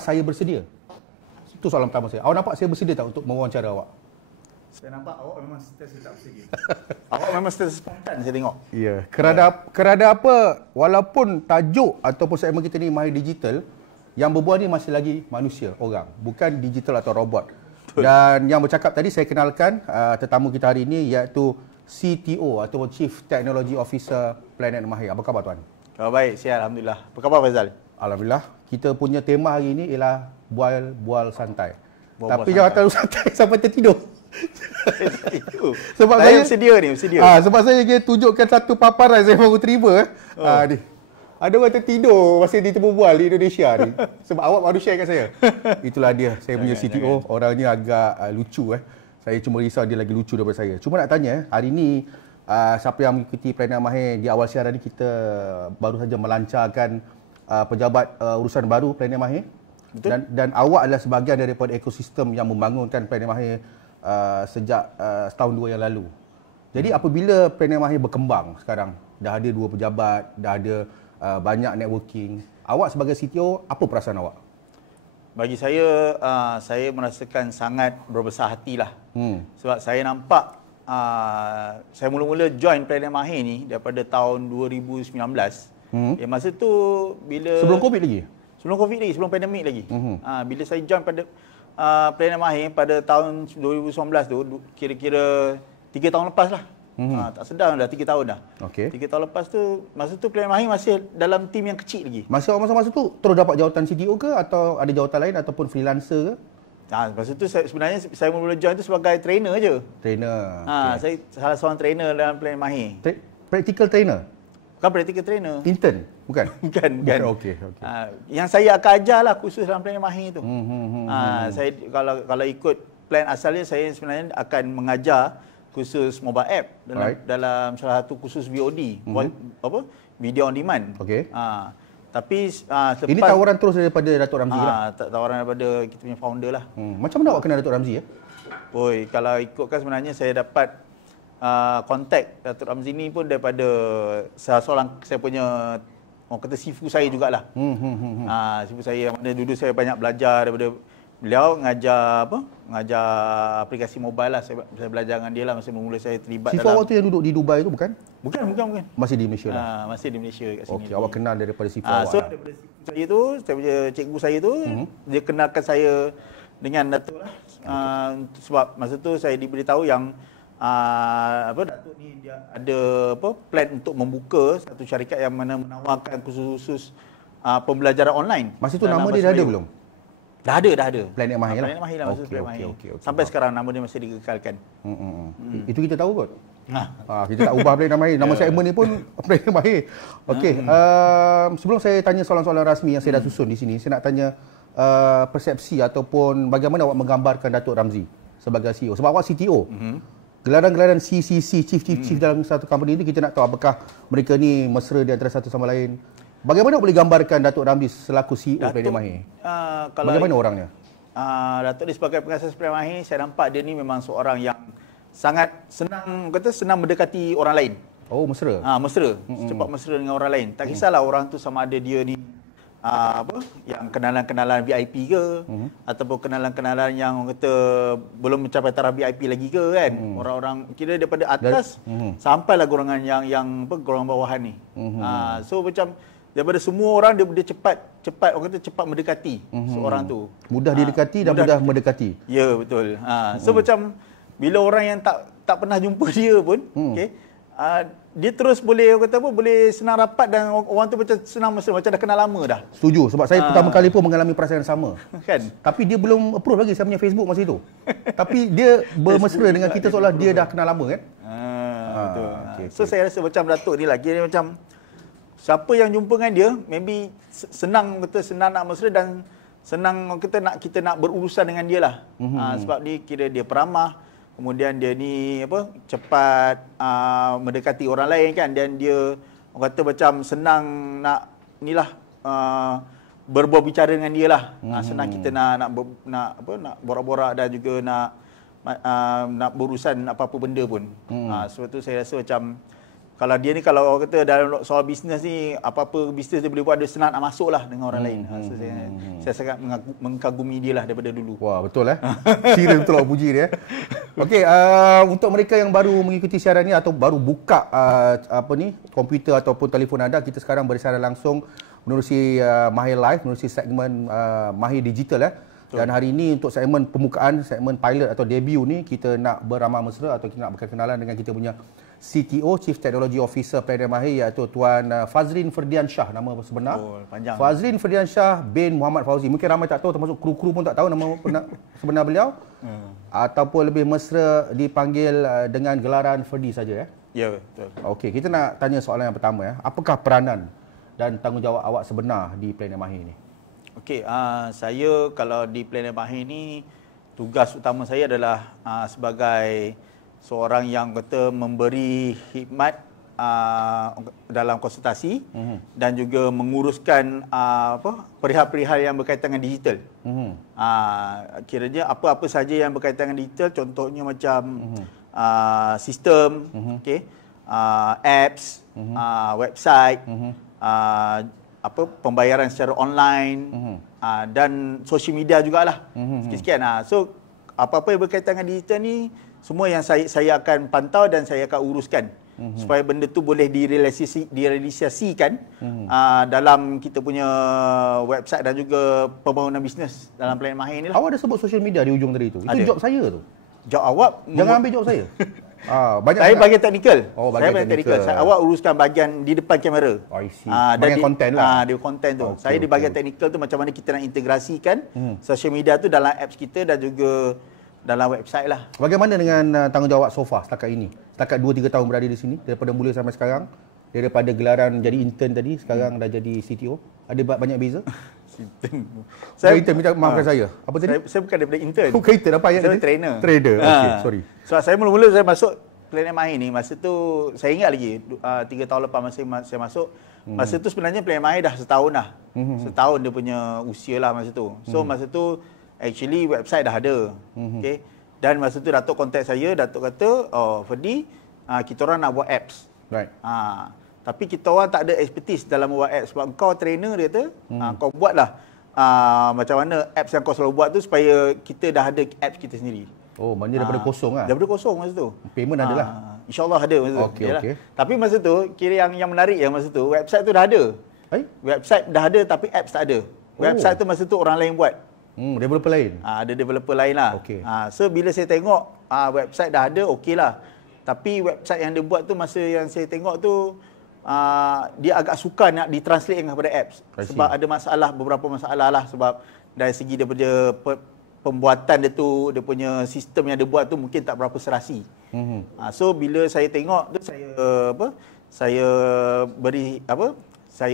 saya bersedia? Itu soalan pertama saya. Awak nampak saya bersedia tak untuk mewawancara awak? Saya nampak awak memang sentiasa tak bersedia. Awak memang sentiasa spontan saya tengok. Ya, kerana apa, walaupun tajuk ataupun segmen kita ni Mahir Digital, yang berbual ni masih lagi manusia, orang, bukan digital atau robot. Betul. Dan yang bercakap tadi saya kenalkan tetamu kita hari ini iaitu CTO atau Chief Technology Officer Planet Mahir. Apa khabar tuan? Khabar baik, sihat alhamdulillah. Apa khabar Faizal? Alhamdulillah. Kita punya tema hari ini ialah bual santai. Bual Tapi jangan terlalu santai sampai tertidur. Sebab saya bersedia ni, bersedia. Sebab saya ingin tunjukkan satu paparan saya baru terima. Ni. Ada orang tertidur masa dia berbual di Indonesia ni. Sebab awak baru share kat saya. Itulah dia, saya punya CTO. Orangnya agak lucu. Saya cuma risau dia lagi lucu daripada saya. Cuma nak tanya, hari ni siapa yang mengikuti Planet Mahir di awal siaran ni, kita baru saja melancarkan pejabat urusan baru Planet Mahir. Dan awak adalah sebahagian daripada ekosistem yang membangunkan Planet Mahir sejak setahun dua yang lalu. Jadi apabila Planet Mahir berkembang sekarang, dah ada 2 pejabat, dah ada banyak networking, awak sebagai CTO, apa perasaan awak? Bagi saya merasakan sangat berbesar hatilah. Sebab saya nampak, saya mula-mula join Planet Mahir ni daripada tahun 2019. Masa tu bila... Sebelum COVID lagi? Sebelum COVID lagi, sebelum pandemik lagi. Bila saya join pada Planet Mahir pada tahun 2019 tu, kira-kira 3 tahun lepas lah. Tak sedar dah 3 tahun dah. 3 tahun lepas tu, masa tu Planet Mahir masih dalam tim yang kecil lagi. Masa tu terus dapat jawatan CTO ke atau ada jawatan lain ataupun freelancer ke? Masa tu sebenarnya saya mula join tu sebagai trainer je. Trainer. Saya salah seorang trainer dalam Planet Mahir. Practical trainer? Bukan practical trainer. Intern? Bukan? Bukan. Okey. Yang saya akan ajar lah khusus dalam Planet Mahir tu. Saya kalau ikut plan asalnya, saya sebenarnya akan mengajar khusus mobile app dalam salah satu khusus VOD, video on demand. Tapi selepas ini tawaran terus daripada Datuk Ramzi lah. Tawaran daripada kita punya founder lah. Macam mana awak kenal Datuk Ramzi ya? Kalau ikutkan sebenarnya saya dapat kontak Datuk Ramzi ni pun daripada salah seorang saya punya, orang kata sifu saya jugalah. Sifu saya yang mana dulu saya banyak belajar daripada beliau, ngajar aplikasi mobile lah. Saya belajar dengan dia lah masa mula saya terlibat. Sifu awak tu yang duduk di Dubai tu bukan? Bukan. Masih di Malaysia lah? Masih di Malaysia kat sini. Okey, awak kenal daripada sifu awak. So daripada sifu saya tu, saya punya cikgu saya tu, dia kenalkan saya dengan Datuk lah. Sebab masa tu saya diberitahu yang Datuk ni dia ada plan untuk membuka satu syarikat yang mana menawarkan khusus pembelajaran online. Masa tu nama dia dah ada belum? Dah ada. Planet Mahir lah. Planet Mahir lah masa Planet Mahir. Sampai sekarang nama dia masih dikekalkan. Itu kita tahu kot. Kita tak ubah Planet Mahir. Nama segmen ni pun Planet Mahir. Okey. Sebelum saya tanya soalan-soalan rasmi yang saya dah susun di sini, saya nak tanya persepsi ataupun bagaimana awak menggambarkan Datuk Ramzi sebagai CEO. Sebab awak CTO. Gelaran-gelaran CCC, Chief dalam satu company ini, kita nak tahu apakah mereka ni mesra di antara satu sama lain. Bagaimana boleh gambarkan Datuk Ramzi selaku CEO Planet Mahir? Bagaimana orangnya? Datuk ni sebagai pengasas Planet Mahir, saya nampak dia ni memang seorang yang sangat senang mendekati orang lain. Oh, mesra. Mesra. Cepat mesra dengan orang lain. Tak kisahlah orang tu sama ada dia ni yang kenalan-kenalan VIP ke, ataupun kenalan-kenalan yang orang kata belum mencapai taraf VIP lagi ke kan. Orang-orang kira daripada atas sampailah golongan yang golongan bawahan ni. So macam daripada semua orang dia cepat orang kata cepat mendekati seorang tu. Mudah didekati dan mudah mendekati. Ya, betul. So macam bila orang yang tak pernah jumpa dia pun, dia terus boleh boleh senang rapat dan orang tu macam senang mesra, macam dah kenal lama dah. Setuju, sebab saya pertama kali pun mengalami perasaan yang sama. Kan? Tapi dia belum approve lagi saya punya Facebook masa itu. Tapi dia bermesra dengan kita seolah dia dah kenal lama kan? Betul. So saya rasa macam Datuk ni lagi dia macam siapa yang jumpa dengan dia maybe senang nak mesra dan senang kita nak berurusan dengan dia lah. Sebab dia kira dia peramah. Kemudian dia ni cepat mendekati orang lain kan, dan dia orang kata macam senang nak berbual bicara dengan dia lah. Senang kita nak borak-borak dan juga nak berurusan apa-apa benda pun. Sebab tu saya rasa macam Kalau dia ni kalau orang kata dalam soal bisnes ni, apa-apa bisnes dia boleh buat, dia senang nak masuk lah dengan orang lain. So, saya sangat mengagumi dia lah daripada dulu. Wah, betul serius betul lah puji dia. Okey, untuk mereka yang baru mengikuti siaran ni atau baru buka komputer ataupun telefon anda, kita sekarang bersiaran langsung menerusi Mahir Live, menerusi segmen Mahir Digital Dan hari ini untuk segmen pembukaan, segmen pilot atau debut ni, kita nak beramah mesra atau kita nak berkenalan dengan kita punya CTO, Chief Technology Officer Planet Mahir, iaitu Tuan Fazrin Ferdiansyah, nama sebenar. Panjang. Fazrin Ferdiansyah bin Muhammad Fauzi. Mungkin ramai tak tahu, termasuk kru-kru pun tak tahu nama sebenar beliau. Ataupun lebih mesra dipanggil dengan gelaran Ferdi saja Ya, betul. Okey, kita nak tanya soalan yang pertama Apakah peranan dan tanggungjawab awak sebenar di Planet Mahir ni? Okey, saya kalau di Planet Mahir ni, tugas utama saya adalah sebagai seorang yang kata memberi khidmat dalam konsultasi dan juga menguruskan perihal-perihal yang berkaitan dengan digital. Kiranya apa-apa saja yang berkaitan dengan digital, contohnya macam sistem, apps, website, pembayaran secara online, dan social media jugalah. Sikit-sikit. So apa-apa yang berkaitan dengan digital ni, semua yang saya akan pantau dan saya akan uruskan supaya benda tu boleh direalisasikan dalam kita punya website dan juga pembangunan bisnes dalam Planet Mahir ni lah. Awak ada sebut social media di ujung tadi tu. Itu Ada. job saya tu. Job awak Jangan ambil job saya. saya bahagian teknikal. Bahagian teknikal. Awak uruskan bahagian di depan kamera. I see. Bahagian konten lah. Dia konten tu. Saya di bahagian teknikal tu, macam mana kita nak integrasikan social media tu dalam apps kita dan juga dalam website lah. Bagaimana dengan tanggungjawab so far setakat ini? Setakat 2-3 tahun berada di sini, daripada mula sampai sekarang, daripada gelaran jadi intern tadi, sekarang dah jadi CTO. Ada banyak beza? Saya intern, minta maafkan saya. Apa tadi? Saya bukan daripada intern. Bukan intern, apa ayat saya tadi? Trainer. Trader, okey, sorry. So saya mula-mula saya masuk Planet Mahir ni, masa tu saya ingat lagi 3 tahun lepas masa saya masuk, masa tu sebenarnya Planet Mahir dah setahun dah. Setahun dia punya usia lah masa tu. So masa tu actually website dah ada. Okay. Dan masa tu Datuk contact saya, Datuk kata, Ferdi, kita orang nak buat apps. Right. Tapi kita orang tak ada expertise dalam buat apps. Sebab kau trainer, dia kata, kau buatlah macam mana apps yang kau selalu buat tu supaya kita dah ada apps kita sendiri. Oh, maknanya daripada kosong lah. Daripada kosong masa tu. Payment ada lah. InsyaAllah ada masa tu. Okey. Tapi masa tu, kira yang menarik masa tu, website tu dah ada. Website dah ada tapi apps tak ada. Website tu masa tu orang lain buat. Developer lain? Ada developer lain lah. Okay. So bila saya tengok website dah ada, okey lah. Tapi website yang dia buat tu, masa yang saya tengok tu, dia agak sukar nak ditranslate kepada apps. Sebab ada masalah, beberapa masalah lah. Sebab dari segi daripada pembuatan dia tu, dia punya sistem yang dia buat tu mungkin tak berapa serasi. So bila saya tengok tu, saya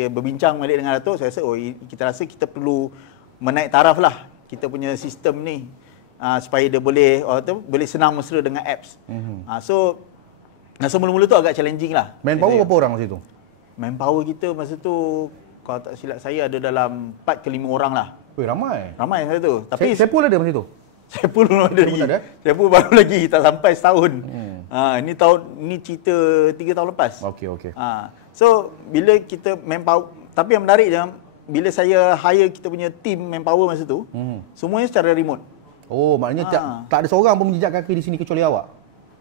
berbincang balik dengan Datuk. Saya rasa kita rasa kita perlu menaik taraf lah kita punya sistem ni, supaya dia boleh senang mesra dengan apps. So mula-mula tu agak challenging lah. Manpower berapa orang masa tu? Manpower kita masa tu, kalau tak silap saya, ada dalam 4 ke 5 orang lah. Ramai. Ramai masa tu. Tapi saya pun ada masa tu. Saya pun belum ada lagi. Saya pun baru lagi, tak sampai setahun. Ini cerita 3 tahun lepas. Okey. So bila kita manpower, tapi yang menarik je, bila saya hire kita punya team manpower masa tu, semuanya secara remote. Oh, maknanya tak ada seorang pun menjejak kaki di sini kecuali awak?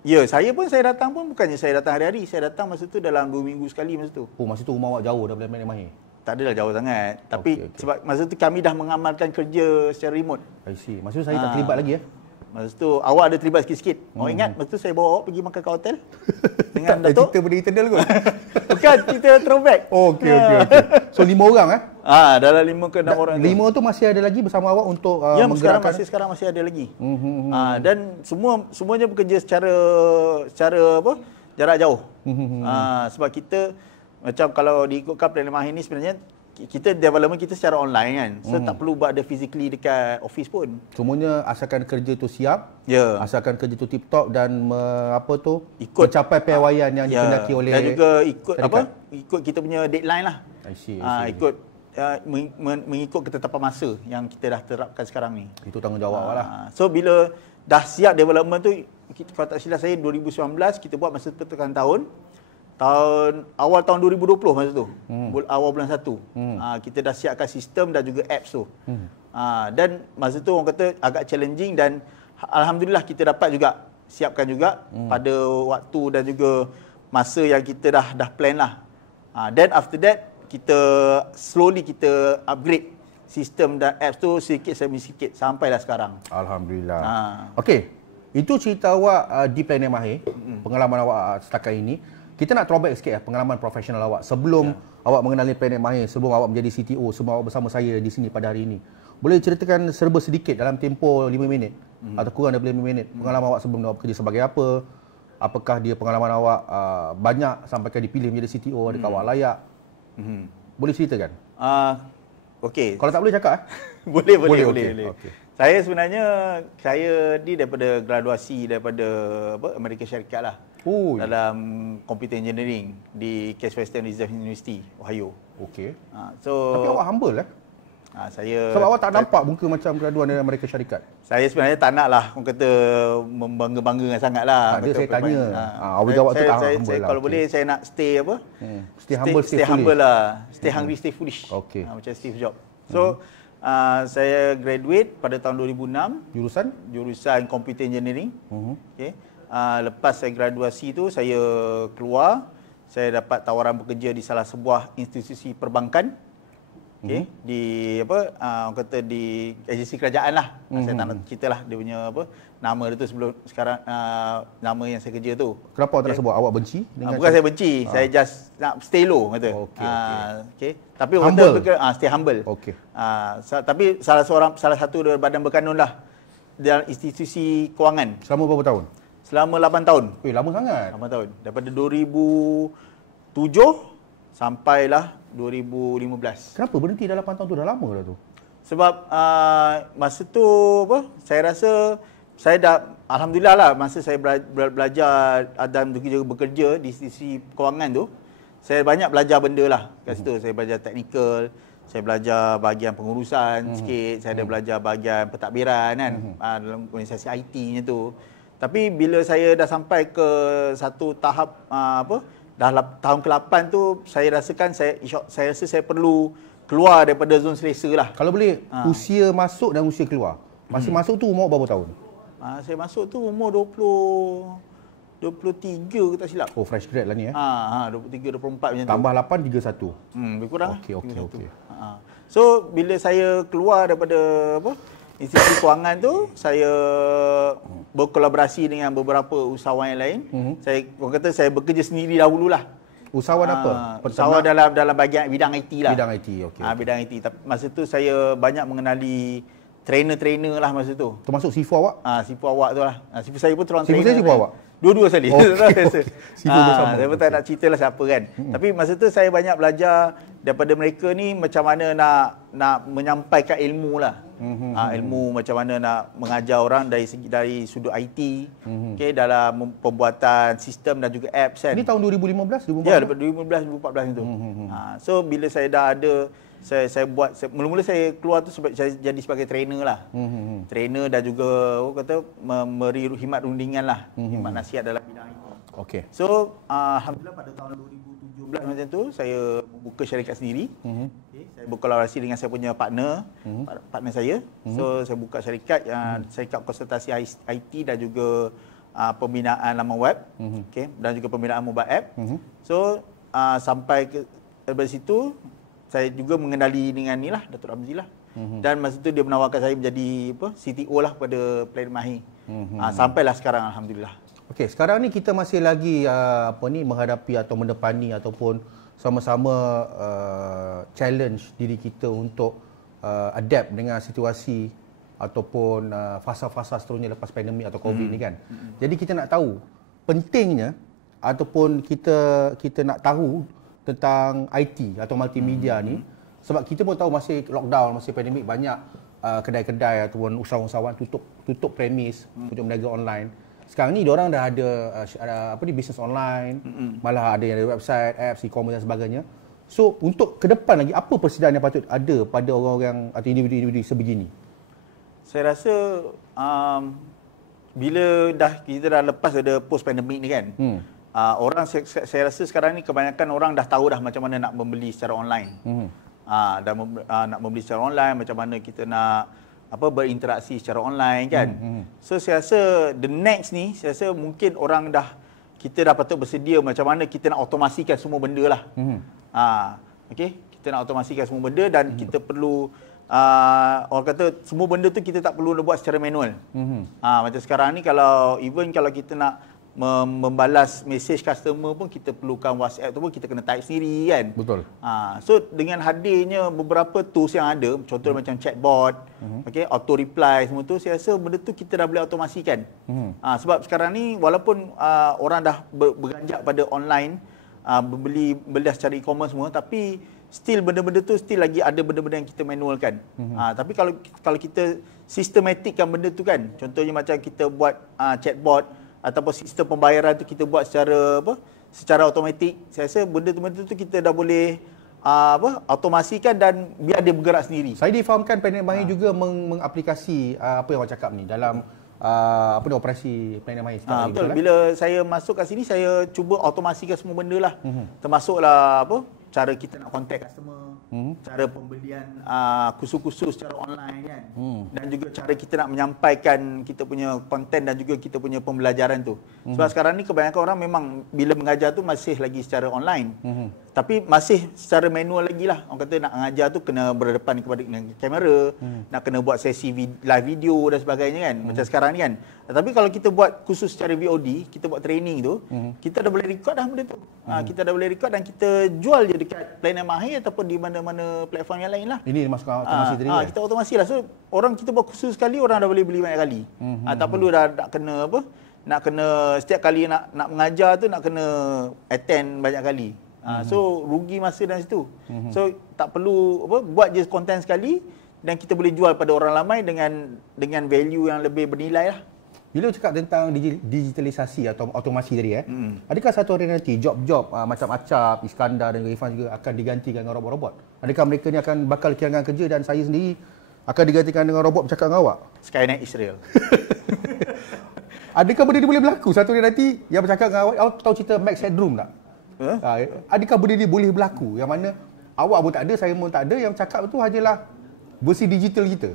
Ya, saya datang pun bukannya saya datang hari-hari. Saya datang masa tu dalam 2 minggu sekali masa tu. Oh, masa tu rumah awak jauh daripada Planet Mahir? Tak adalah jauh sangat. Tapi sebab masa tu kami dah mengamalkan kerja secara remote. I see. Masa tu saya tak terlibat lagi Masa tu awak ada terlibat sikit-sikit. Awak ingat masa tu saya bawa awak pergi makan kat hotel? Dengan Datuk? Cerita benda internal kot? Bukan, kita throwback. Okey. So 5 orang dalam 5 ke 6 orang tu. 5 tu masih ada lagi bersama awak untuk menggerakkan? Sekarang masih ada lagi. Dan semuanya bekerja secara jarak jauh. Sebab kita, macam kalau diikutkan Planet Mahir ni, sebenarnya kita development kita secara online kan. So tak perlu buat ada physically dekat office pun. Semuanya asalkan kerja tu siap, asalkan kerja tu tip-top dan mencapai piawaian yang dikendaki oleh, dan juga ikut kita punya deadline lah. I see. Ikut mengikut ketetapan masa yang kita dah terapkan sekarang ni. Itu tanggungjawab awak lah. So bila dah siap development tu, kalau tak silap saya 2019 kita buat masa pertengahan tahun. awal tahun 2020 masa tu. Awal bulan 1. Kita dah siapkan sistem dan juga apps tu. Dan masa tu orang kata agak challenging dan alhamdulillah kita dapat juga siapkan juga pada waktu dan juga masa yang kita dah plan lah. Then after that kita slowly kita upgrade sistem dan apps tu sikit demi sikit sampailah sekarang. Alhamdulillah. Okey. Itu cerita awak di Planet Mahir, pengalaman awak setakat ini. Kita nak throwback sikit pengalaman profesional awak sebelum awak mengenali Planet Mahir, sebelum awak menjadi CTO, sebelum awak bersama saya di sini pada hari ini. Boleh ceritakan serba sedikit dalam tempoh 5 minit atau kurang daripada 5 minit pengalaman awak sebelum awak bekerja sebagai apa? Apakah dia pengalaman awak banyak sampaikan dipilih menjadi CTO, adakah awak layak? Boleh ceritakan? Okey. Kalau tak boleh cakap boleh. Okay. Saya sebenarnya daripada graduasi daripada Amerika Syarikat lah. Dalam Computer Engineering di Case Western Reserve University, Ohio. Okey. Tapi awak humble saya sebab awak tak nampak muka macam graduan dari Amerika Syarikat. Saya sebenarnya tak nak lah orang kata membangga-banggakan sangatlah. Ada saya tanya. Awak jawab tu tak humble lah. Kalau boleh saya nak stay stay humble lah. Stay hungry, stay foolish. Okey. Macam Steve Jobs. So saya graduate pada tahun 2006. Jurusan Computer Engineering. Okey. Lepas saya graduasi tu saya keluar, saya dapat tawaran bekerja di salah sebuah institusi perbankan. Okey, di orang kata di agensi kerajaan lah. Saya tak nak ceritalah dia punya nama dia tu sebelum sekarang nama yang saya kerja tu. Kenapa awak tak nak sebut? Awak benci dengan bukan saya benci, saya just nak stay low kata. Okey. Tapi orang kata stay humble. Okey. Tapi salah satu dari badan berkanun lah dalam institusi kewangan. Selama berapa tahun? Selama 8 tahun. Lama sangat. 8 tahun. Daripada 2007 sampailah 2015. Kenapa berhenti dah 8 tahun tu? Dah lama dah tu. Sebab masa tu saya rasa saya dah alhamdulillah lah masa saya belajar dan bekerja di sisi kewangan tu, saya banyak belajar benda lah kat situ. Saya belajar teknikal, saya belajar bahagian pengurusan sikit, saya ada belajar bahagian pentadbiran kan dalam organisasi IT-nya tu. Tapi bila saya dah sampai ke satu tahap dah tahun ke-8 tu saya rasakan saya rasa saya perlu keluar daripada zon selesa lah. Kalau boleh usia masuk dan usia keluar. Masa masuk tu umur berapa tahun? Saya masuk tu umur 23 ke tak silap. Oh, fresh grad lah ni 23 24 macam tu. Tambah 8 31. Lebih kurang. Okey. So bila saya keluar daripada institusi kewangan tu, saya berkolaborasi dengan beberapa usahawan yang lain. Orang kata saya bekerja sendiri dahululah. Usahawan apa? Usahawan dalam bahagian bidang IT lah. Bidang IT, okey. Bidang IT. Tapi masa tu saya banyak mengenali trainer lah masa tu. Termasuk sifu awak? Sifu awak tu lah. Sifu saya pun trainer. Sifu saya sifu awak? Dua-dua sekali. Sifu bersama. Saya pun tak nak cerita lah siapa kan. Tapi masa tu saya banyak belajar daripada mereka ni macam mana nak menyampaikan ilmu lah. Ilmu macam mana nak mengajar orang dari sudut IT, dalam pembuatan sistem dan juga apps kan. Ini tahun 2015, 2014? Ya, 2015, 2014 itu. So bila saya dah ada, saya buat, mula-mula saya keluar tu saya jadi sebagai trainer lah. Trainer dan juga kata memberi khidmat rundingan lah, khidmat nasihat dalam bidang IT. Okey. So alhamdulillah pada tahun 2017 macam tu saya membuka syarikat sendiri. Saya berkolaborasi dengan saya punya partner saya. So saya buka syarikat syarikat konsultasi IT dan juga pembinaan laman web, dan juga pembinaan mobile app. So sampai dari situ saya juga mengenali dengan ni lah Datuk Ramzi lah. Dan masa tu dia menawarkan saya menjadi CTO lah pada Planet Mahir. Sampailah sekarang alhamdulillah. Okey, sekarang ni kita masih lagi menghadapi atau mendepani ataupun sama-sama challenge diri kita untuk adapt dengan situasi ataupun fasa-fasa seterusnya lepas pandemik atau COVID ni kan. Jadi kita nak tahu pentingnya ataupun kita nak tahu tentang IT atau multimedia ni sebab kita pun tahu masih lockdown, masih pandemik, banyak kedai-kedai ataupun usahawan-usahawan tutup premis untuk berniaga online. Sekarang ni diorang dah ada bisnes online, malah ada yang ada website, apps, e-commerce dan sebagainya. So untuk ke depan lagi apa persediaan yang patut ada pada orang-orang atau individu-individu sebegini? Saya rasa bila kita dah lepas ada post pandemik ni kan. saya rasa sekarang ni kebanyakan orang dah tahu dah macam mana nak membeli secara online. Nak membeli secara online, macam mana kita nak berinteraksi secara online kan. So saya rasa the next ni, saya rasa mungkin kita dah patut bersedia macam mana kita nak automasikan semua benda lah. Okey, kita nak automasikan semua benda dan kita perlu orang kata semua benda tu kita tak perlu buat secara manual. Macam sekarang ni kalau kita nak membalas mesej customer pun kita perlukan WhatsApp tu pun kita kena type sendiri kan. Betul. So dengan hadirnya beberapa tools yang ada, contohnya macam chatbot, auto reply semua tu, saya rasa benda tu kita dah boleh automasikan. Sebab sekarang ni walaupun orang dah beranjak pada online, beli secara e-commerce semua, tapi still benda-benda tu still lagi ada benda-benda yang kita manualkan. Tapi kalau kita sistematikkan benda tu kan, contohnya macam kita buat chatbot ataupun sistem pembayaran tu kita buat secara automatik, saya rasa benda-benda tu kita dah boleh automasikan dan biar dia bergerak sendiri. Saya difahamkan Planet Mahir juga mengaplikasi apa yang awak cakap ni dalam operasi Planet Mahir sekarang. Betul. Bila saya masuk kat sini, saya cuba automasikan semua benda lah. Termasuklah cara kita nak contact customer, cara pembelian kursus-kursus secara online kan. Dan juga cara kita nak menyampaikan kita punya konten dan juga kita punya pembelajaran tu. Sebab sekarang ni kebanyakan orang memang bila mengajar tu masih lagi secara online. Tapi masih secara manual lagi lah. Orang kata nak mengajar tu kena berdepan kepada kamera, nak kena buat sesi live video dan sebagainya kan. Macam sekarang ni kan. Tapi kalau kita buat khusus secara VOD, kita buat training tu, kita dah boleh record dah benda tu. Kita dah boleh record dan kita jual je dekat Planet Mahir ataupun di mana-mana platform yang lain lah. Ini masuk automasi tadi kan? Kita automasi lah. So orang kita buat khusus sekali, orang dah boleh beli banyak kali. Tak perlu dah nak kena nak kena setiap kali nak mengajar tu nak kena attend banyak kali. So rugi masa dan situ. So tak perlu buat je konten sekali dan kita boleh jual pada orang ramai dengan value yang lebih bernilai lah. Bila cakap tentang digitalisasi atau automasi tadi adakah satu hari nanti job-job macam Acap, Iskandar dan Irfan juga akan digantikan dengan robot-robot? Adakah mereka ni akan bakal kehilangan kerja dan saya sendiri akan digantikan dengan robot bercakap dengan awak? Skynet Israel. Adakah benda ni boleh berlaku satu hari nanti yang bercakap dengan awak? Awak tahu cerita Max Headroom tak? Adakah benda ni boleh berlaku yang mana awak pun tak ada, saya pun tak ada, yang cakap tu hanyalah versi digital kita?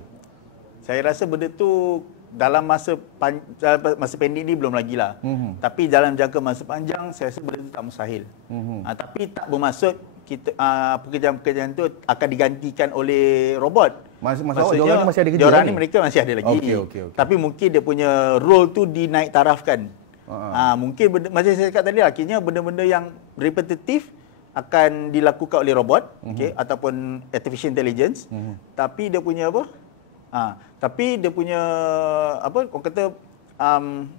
Saya rasa benda tu dalam masa pendek ni belum lagi lah. Tapi dalam jangka masa panjang saya rasa benda tu tak mustahil. Tapi tak bermaksud kita pekerjaan-pekerjaan tu akan digantikan oleh robot. Maksudnya diorang ni masih ada kerja. Diorang ni mereka masih ada lagi. Okay. Tapi mungkin dia punya role tu dinaik tarafkan. Mungkin macam saya cakap tadi lah, akhirnya benda-benda yang repetitif akan dilakukan oleh robot, ataupun artificial intelligence. Tapi dia punya tapi dia punya orang kata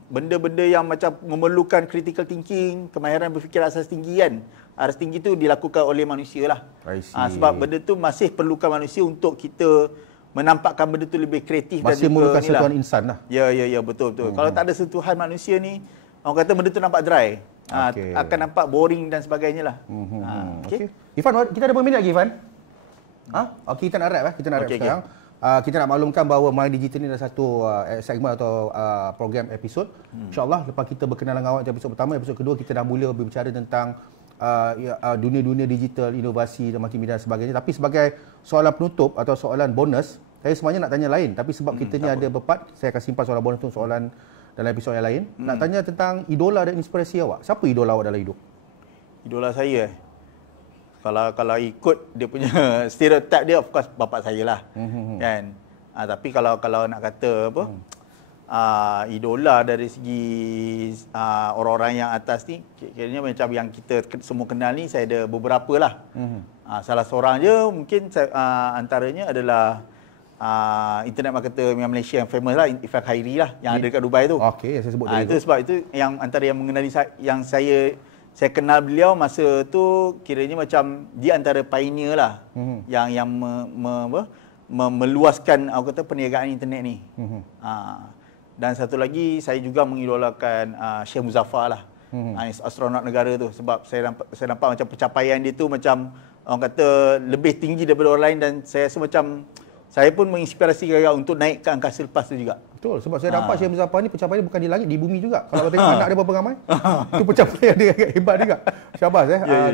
benda-benda yang macam memerlukan critical thinking, kemahiran berfikir asas tinggi kan. Asas tinggi tu dilakukan oleh manusia lah. Sebab benda tu masih perlukan manusia untuk kita menampakkan benda tu lebih kreatif dan juga masih memerlukan sentuhan insan lah. Ya betul. Kalau tak ada sentuhan manusia ni, orang kata benda tu nampak dry. Akan nampak boring dan sebagainya lah. Irfan, kita ada berapa minit lagi Irfan? Kita nak wrap kita nak wrap sekarang. Kita nak maklumkan bahawa My Digital ni adalah satu segmen atau program episod. InsyaAllah lepas kita berkenalan dengan awak di episod pertama, episod kedua kita dah mula berbicara tentang dunia-dunia digital, inovasi dan multimedia dan sebagainya. Tapi sebagai soalan penutup atau soalan bonus, saya sebenarnya nak tanya lain. Tapi sebab kita ni ada berpat, saya akan simpan soalan bonus tu soalan dalam episod yang lain. Nak tanya tentang idola dan inspirasi awak. Siapa idola awak dalam hidup? Idola saya Kalau ikut dia punya stereotip dia, of course bapa saya lah. Kan. Tapi kalau nak kata idola dari segi orang-orang yang atas ni, kiranya macam yang kita semua kenal ni, saya ada beberapa lah. Salah seorang je mungkin antaranya adalah internet marketer yang Malaysia yang famous lah, Ifan Khairi lah, yang ada dekat Dubai tu. Okey, saya sebut tadi. Itu sebab itu yang antara yang mengenali yang saya kenal beliau masa tu, kiranya macam dia antara pioneer lah yang meluaskan aku kata perniagaan internet ni. Dan satu lagi saya juga mengidolakan Syekh Muzaffar lah, astronot negara tu, sebab saya nampak macam pencapaian dia tu macam orang kata lebih tinggi daripada orang lain, dan saya rasa macam saya pun menginspirasi dia untuk naik ke angkasa lepas tu juga. Betul, sebab saya nampak Syekh Muzaffar ni pencapaiannya bukan di langit, di bumi juga. Kalau tengok anak dia berapa ramai, itu pencapaian dia agak hebat juga. Syabas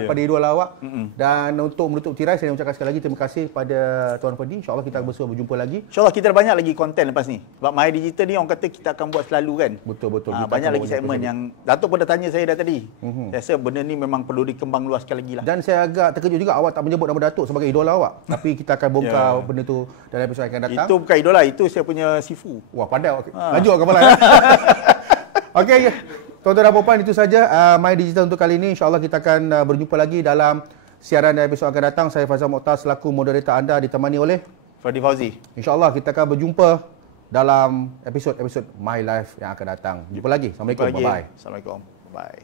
kepada idola awak. Dan untuk menutup tirai, saya nak ucapkan sekali lagi terima kasih pada Tuan Fadi. InsyaAllah kita bersua berjumpa lagi. InsyaAllah kita ada banyak lagi konten lepas ni. Sebab My Digital ni orang kata kita akan buat selalu kan. Betul. Banyak lagi segmen yang Datuk pun dah tanya saya dah tadi. Saya rasa benda ni memang perlu dikembang luaskan lagi lah. Dan saya agak terkejut juga awak tak menyebut nama Datuk sebagai idola awak. Tapi kita akan bongkar benda tu dalam episod yang akan datang. Itu bukan idola, itu saya punya sifu. Wah, pandai. Lanjut ke malam. Okey. Tuan-tuan dan puan, itu saja My Digital untuk kali ini. InsyaAllah kita akan berjumpa lagi dalam siaran dan episod akan datang. Saya Faizal Mokhtar selaku moderator anda ditemani oleh Fadi Fauzi. InsyaAllah kita akan berjumpa dalam episod-episod My Life yang akan datang. Jumpa lagi. Assalamualaikum. Bye-bye. Assalamualaikum. Bye.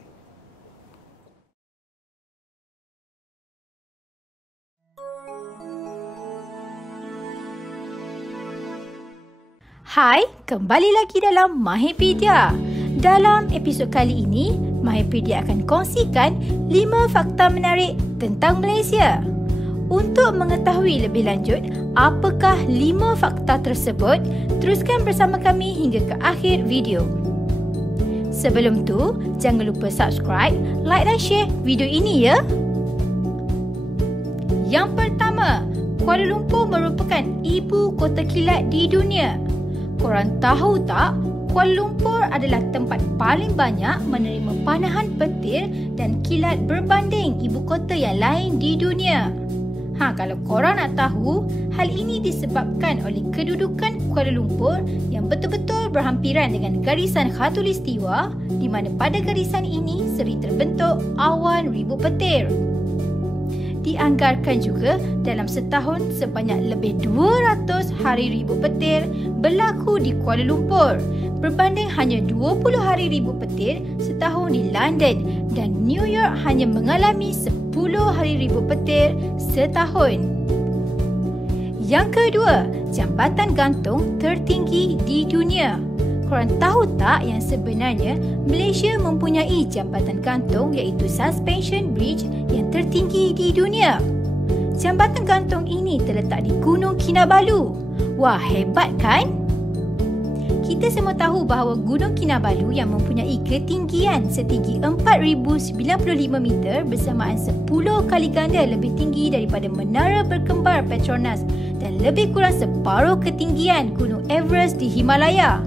Hai, kembali lagi dalam Mahipedia. Dalam episod kali ini, Mahipedia akan kongsikan 5 fakta menarik tentang Malaysia. Untuk mengetahui lebih lanjut, apakah 5 fakta tersebut, teruskan bersama kami hingga ke akhir video. Sebelum tu, jangan lupa subscribe, like dan share video ini ya. Yang pertama, Kuala Lumpur merupakan ibu kota kilat di dunia. Korang tahu tak, Kuala Lumpur adalah tempat paling banyak menerima panahan petir dan kilat berbanding ibu kota yang lain di dunia. Kalau korang nak tahu, hal ini disebabkan oleh kedudukan Kuala Lumpur yang betul-betul berhampiran dengan garisan khatulistiwa, di mana pada garisan ini sering terbentuk awan ribu petir. Dianggarkan juga dalam setahun sebanyak lebih 200 hari ribu petir berlaku di Kuala Lumpur berbanding hanya 20 hari ribu petir setahun di London, dan New York hanya mengalami 10 hari ribu petir setahun. Yang kedua, jambatan gantung tertinggi di dunia. Korang tahu tak yang sebenarnya Malaysia mempunyai jambatan gantung iaitu Suspension Bridge yang tertinggi di dunia? Jambatan gantung ini terletak di Gunung Kinabalu. Wah, hebat kan? Kita semua tahu bahawa Gunung Kinabalu yang mempunyai ketinggian setinggi 4,095 meter bersamaan 10 kali ganda lebih tinggi daripada Menara Berkembar Petronas dan lebih kurang separuh ketinggian Gunung Everest di Himalaya.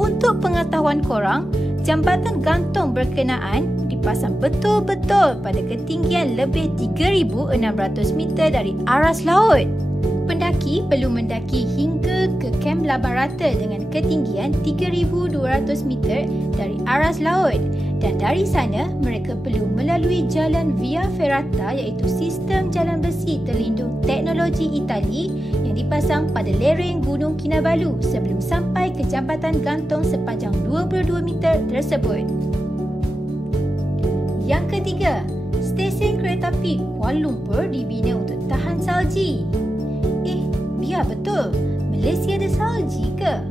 Untuk pengetahuan korang, jambatan gantung berkenaan dipasang betul-betul pada ketinggian lebih 3,600 meter dari aras laut. Pendaki perlu mendaki hingga ke Kem Laban Rata dengan ketinggian 3,200 meter dari aras laut, dan dari sana mereka perlu melalui jalan Via Ferrata iaitu sistem jalan besi terlindung teknologi Itali yang dipasang pada lereng Gunung Kinabalu sebelum sampai ke jambatan gantung sepanjang 22 meter tersebut. Yang ketiga, stesen kereta api Kuala Lumpur dibina untuk tahan salji. Biar betul, Malaysia ada salji ke?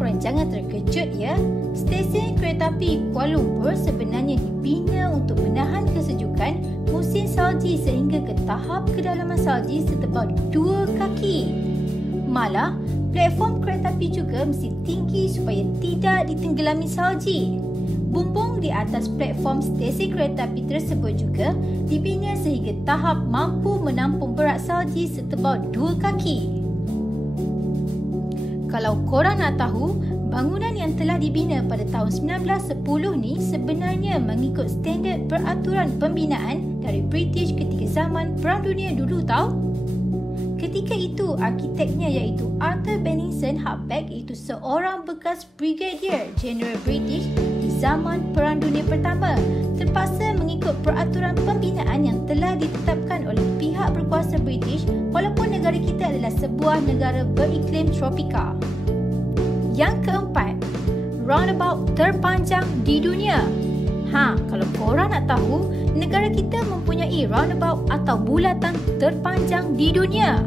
Korang jangan terkejut ya. Stesen kereta api Kuala Lumpur sebenarnya dibina untuk menahan kesejukan musim salji sehingga ke tahap kedalaman salji setebal 2 kaki. Malah, platform kereta api juga mesti tinggi supaya tidak ditenggelami salji. Bumbung di atas platform stesen kereta api tersebut juga dibina sehingga tahap mampu menampung berat salji setebal 2 kaki. Kalau korang nak tahu, bangunan yang telah dibina pada tahun 1910 ni sebenarnya mengikut standard peraturan pembinaan dari British ketika zaman Perang Dunia dulu tau. Ketika itu, arkiteknya iaitu Arthur Benningsen Hardback iaitu seorang bekas Brigadier General British di zaman Perang Dunia Pertama terpaksa mengikut peraturan pembinaan yang telah ditetapkan oleh pihak berkuasa British walaupun negara kita adalah sebuah negara beriklim tropika. Yang keempat, roundabout terpanjang di dunia. Kalau korang nak tahu, negara kita mempunyai roundabout atau bulatan terpanjang di dunia.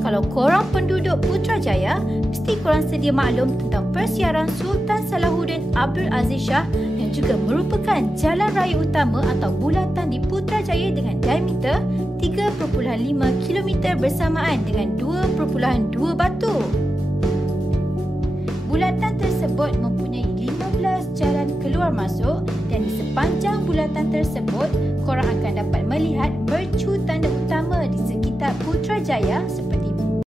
Kalau korang penduduk Putrajaya, mesti korang sedia maklum tentang persiaran Sultan Salahuddin Abdul Aziz Shah yang juga merupakan jalan raya utama atau bulatan di Putrajaya dengan diameter 3.5 km bersamaan dengan 2.2 batu. tersebut mempunyai 15 jalan keluar masuk dan di sepanjang bulatan tersebut korang akan dapat melihat mercu tanda utama di sekitar Putrajaya